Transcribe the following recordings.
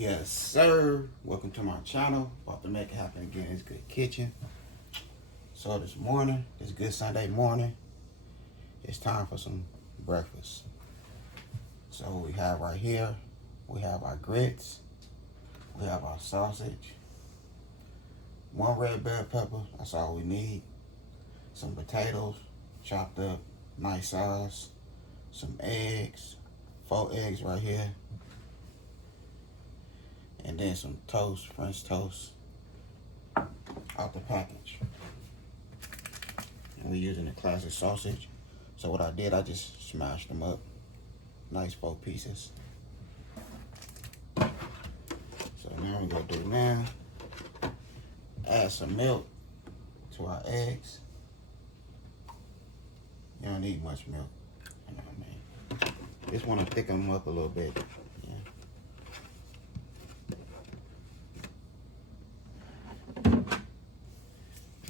Yes, sir. Welcome to my channel. About to make it happen again. It's Good Kitchen. So this morning, this good Sunday morning, it's time for some breakfast. So what we have right here, we have our grits, we have our sausage, one red bell pepper, that's all we need, some potatoes, chopped up, nice size, some eggs, 4 eggs right here, and then some toast, French toast, out the package. And we're using the classic sausage. So what I did, I just smashed them up, nice 4 pieces. So now we're gonna do now, add some milk to our eggs. You don't need much milk, you know what I mean? Just wanna thicken them up a little bit.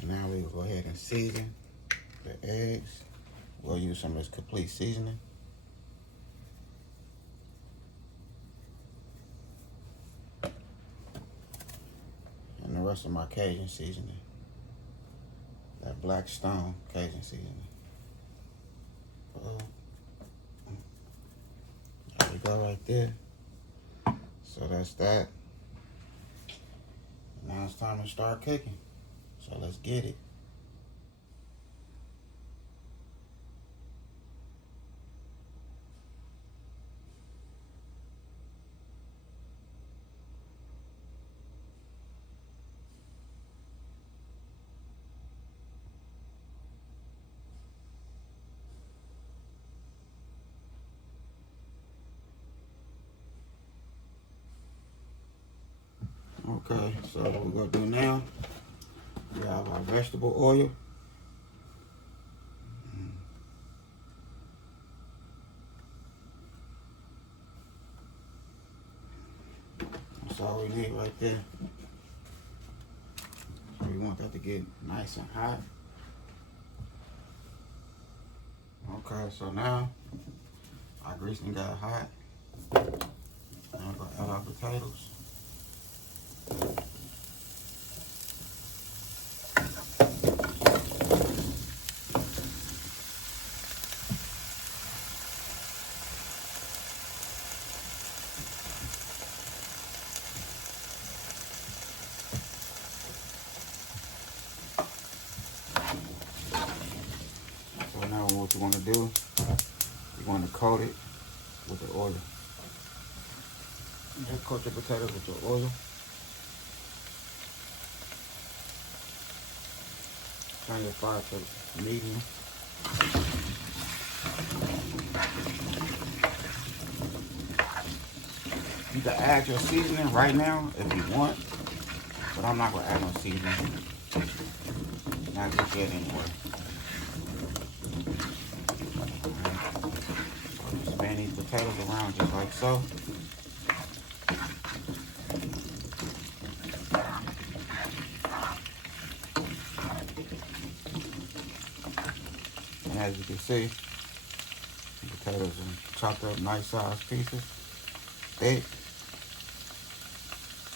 Now we will go ahead and season the eggs. We'll use some of this complete seasoning. And the rest of my Cajun seasoning. That Black Stone Cajun seasoning. There we go right there. So that's that. Now it's time to start cooking. So let's get it. Okay, so what we're gonna do now, we have our vegetable oil. That's all we need right there. So we want that to get nice and hot. Okay, so now our greasing got hot. Now we're gonna add our potatoes. So now what you want to do, you want to coat it with the oil. Just coat your potatoes with the oil. Turn your fire to medium. You can add your seasoning right now if you want, but I'm not gonna add no seasoning. Not just yet anyway. Just span these potatoes around just like so. And as you can see, the potatoes are chopped up nice sized pieces, thick.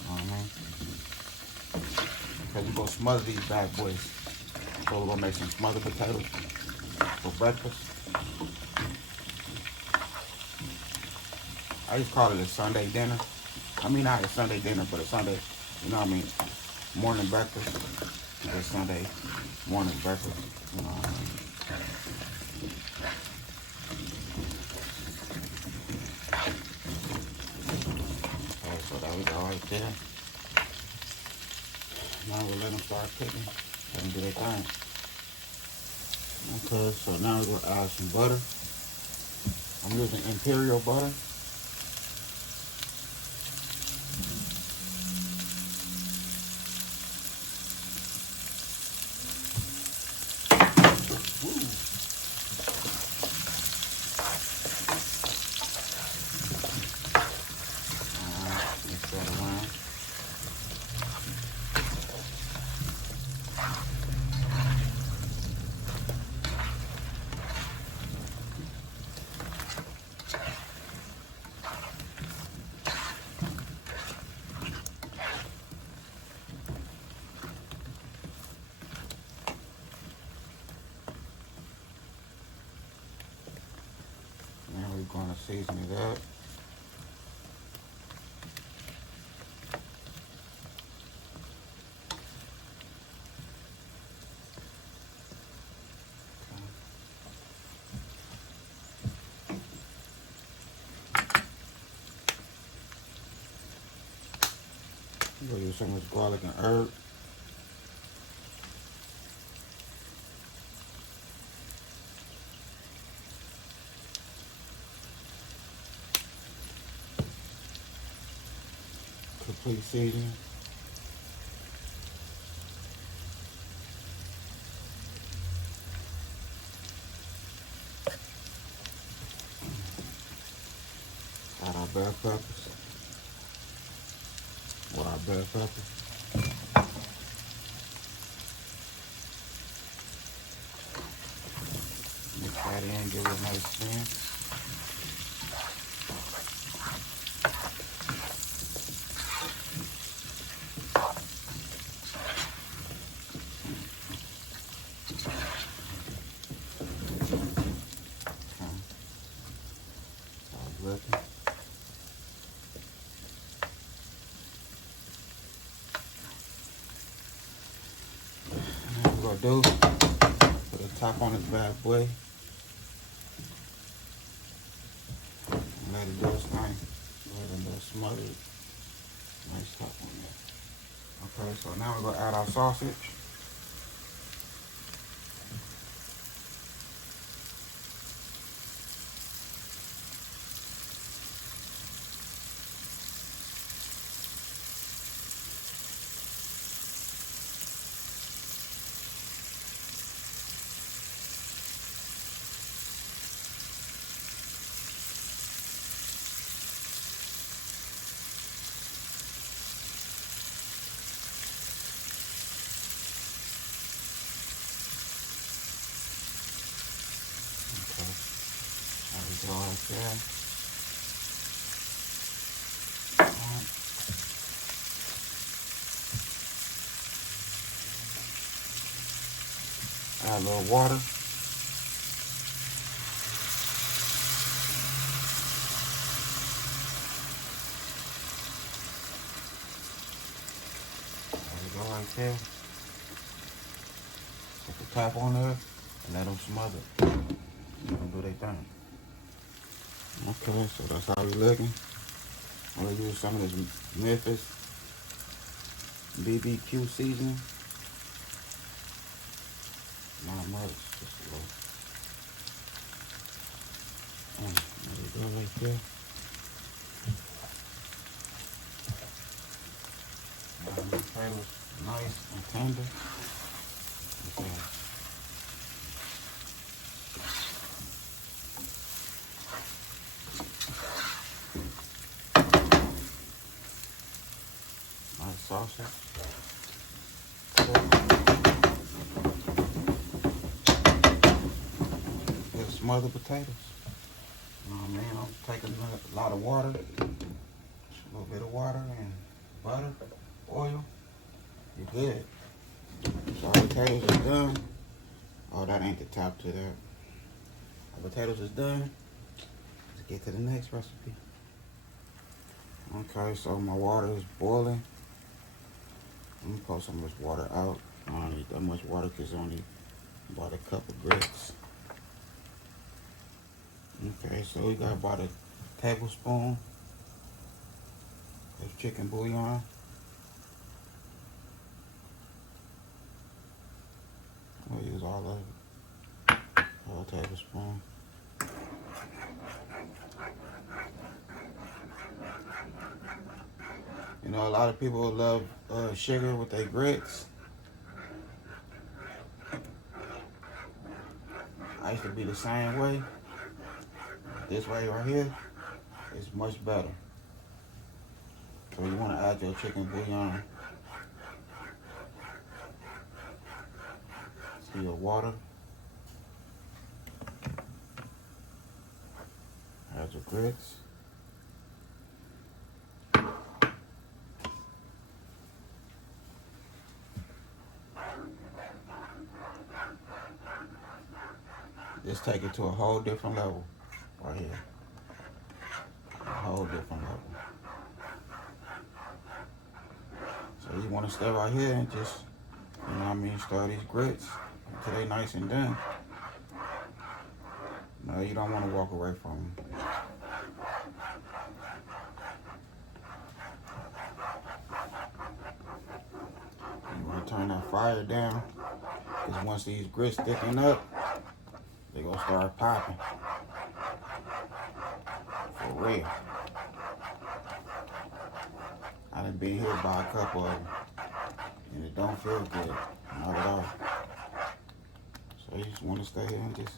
You know what I mean? Because we're gonna smother these bad boys. So we're gonna make some smothered potatoes for breakfast. I just call it a Sunday dinner. I mean, not a Sunday dinner, but a Sunday, you know what I mean, morning breakfast. It's Sunday morning breakfast, you know what I mean. Okay, so there we go right there. Now we'll let them start cooking. Let them do their thing. Okay, so now we're gonna add some butter. I'm using Imperial butter. Mix that around. season it up. I'm gonna use so much garlic and herb. Complete seasoning. Add our bell peppers. With our bell peppers. Mix that in, give it a nice spin. We're gonna do, put a top on this bad boy. And let it do its thing. Go ahead and do a smothered. Nice top on there. Okay, so now we're gonna add our sausage. There we go right there. Add a little water. There we go right there. Put the top on there and let them smother. Let them do their thing. Okay, so that's how we looking. I'm gonna use some of this Memphis BBQ seasoning. Not much, just a little. There we go right there. Now the potatoes nice and tender. Okay. Sausage. Here's smothered potatoes. You know what I mean? I'm taking a lot of water, a little bit of water and butter, oil. You're good. So our potatoes is done. Oh, that ain't the top to that. Our potatoes is done. Let's get to the next recipe. Okay, so my water is boiling. Let me pour some of this water out. I don't need that much water because it's only about a cup of grits. Okay, so we got about a tablespoon of chicken bouillon. I'll use all of it. Whole tablespoon. You know, a lot of people love sugar with their grits. I used to be the same way. This way right here is much better. So you want to add your chicken bouillon to your water. Add your grits. Just take it to a whole different level right here. different level. So you want to stay right here and just, you know what I mean, stir these grits until they nice and done. No, you don't want to walk away from them. You want to turn that fire down, because once these grits thicken up, they're going to start popping. For real. I done been hit by a couple of them, and it don't feel good, not at all. So you just want to stay here and just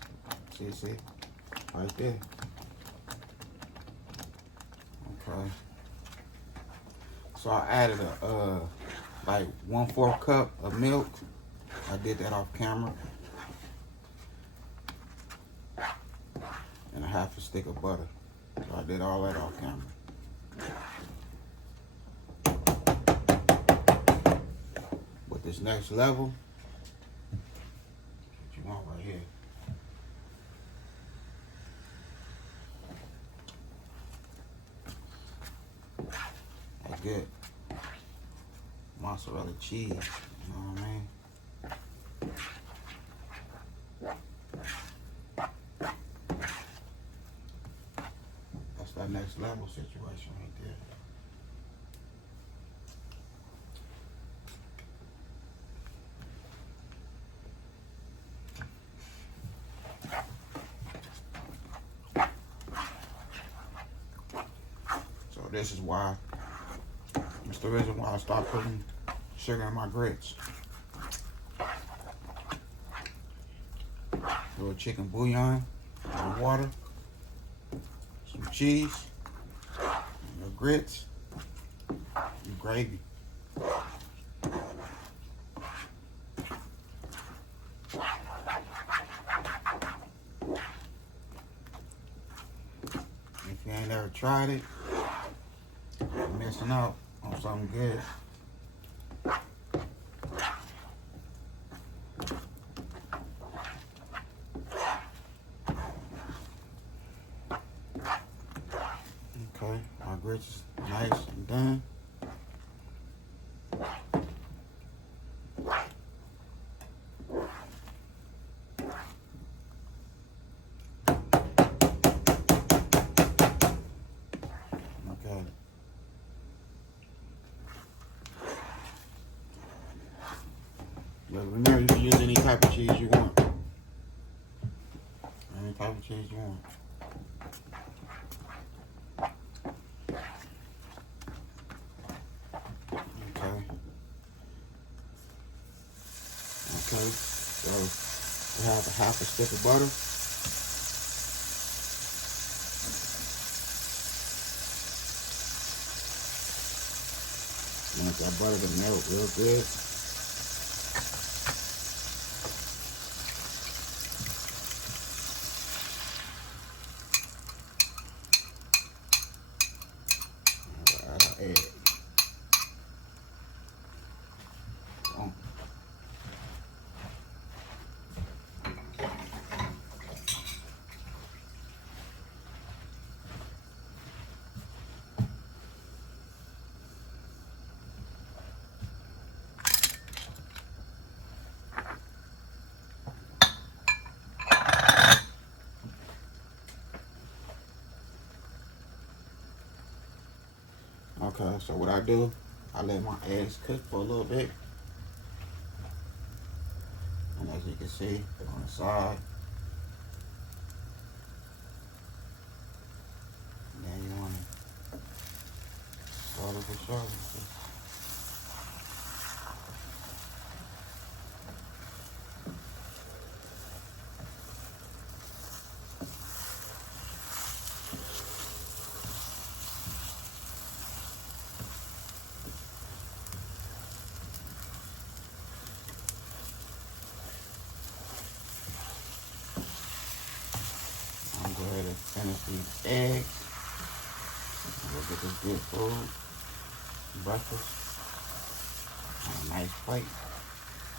see, right there. Okay. So I added a like 1/4 cup of milk. I did that off camera, and a half a stick of butter. So I did all that off camera. With this next level, what you want right here. That's good. Mozzarella cheese, you know what I mean? That's that next level situation right there. So this is why, it's the reason why I stopped putting sugar in my grits. A little chicken bouillon, a little water, some cheese, your grits, and gravy. If you ain't ever tried it, you're missing out on something good. Okay, my grits is nice and done. Okay. But remember, you can use any type of cheese you want. Any type of cheese you want. Okay, so we have a half a stick of butter. You want that butter to melt real good. Add an egg. Okay, so what I do, I let my eggs cook for a little bit. And as you can see on the side, and then you want to start it for sure. Go ahead and finish these eggs. We'll get this good food, breakfast, on a nice plate.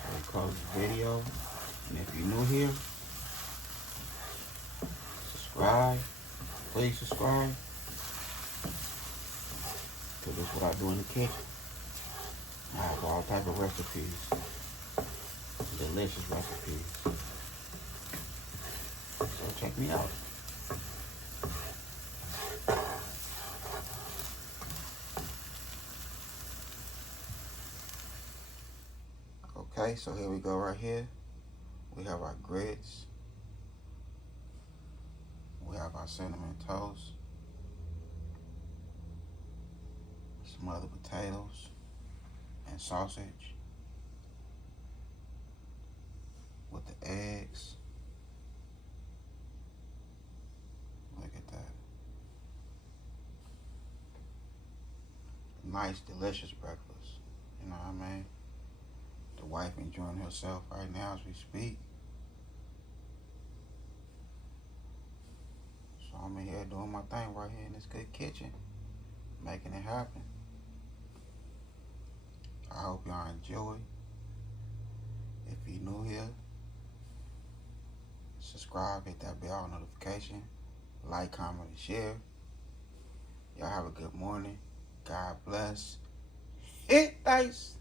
We'll close the video. And if you're new here, subscribe. Please subscribe. So this is what I do in the kitchen. I have all type of recipes. Delicious recipes. So check me out. Okay, so here we go right here. We have our grits. We have our cinnamon toast. Smothered potatoes and sausage. With the eggs. Look at that. Nice, delicious breakfast. You know what I mean? The wife enjoying herself right now as we speak. So I'm in here doing my thing right here in this good kitchen. Making it happen. I hope y'all enjoy. If you're new here, subscribe, hit that bell notification, like, comment, and share. Y'all have a good morning. God bless. Hit dice.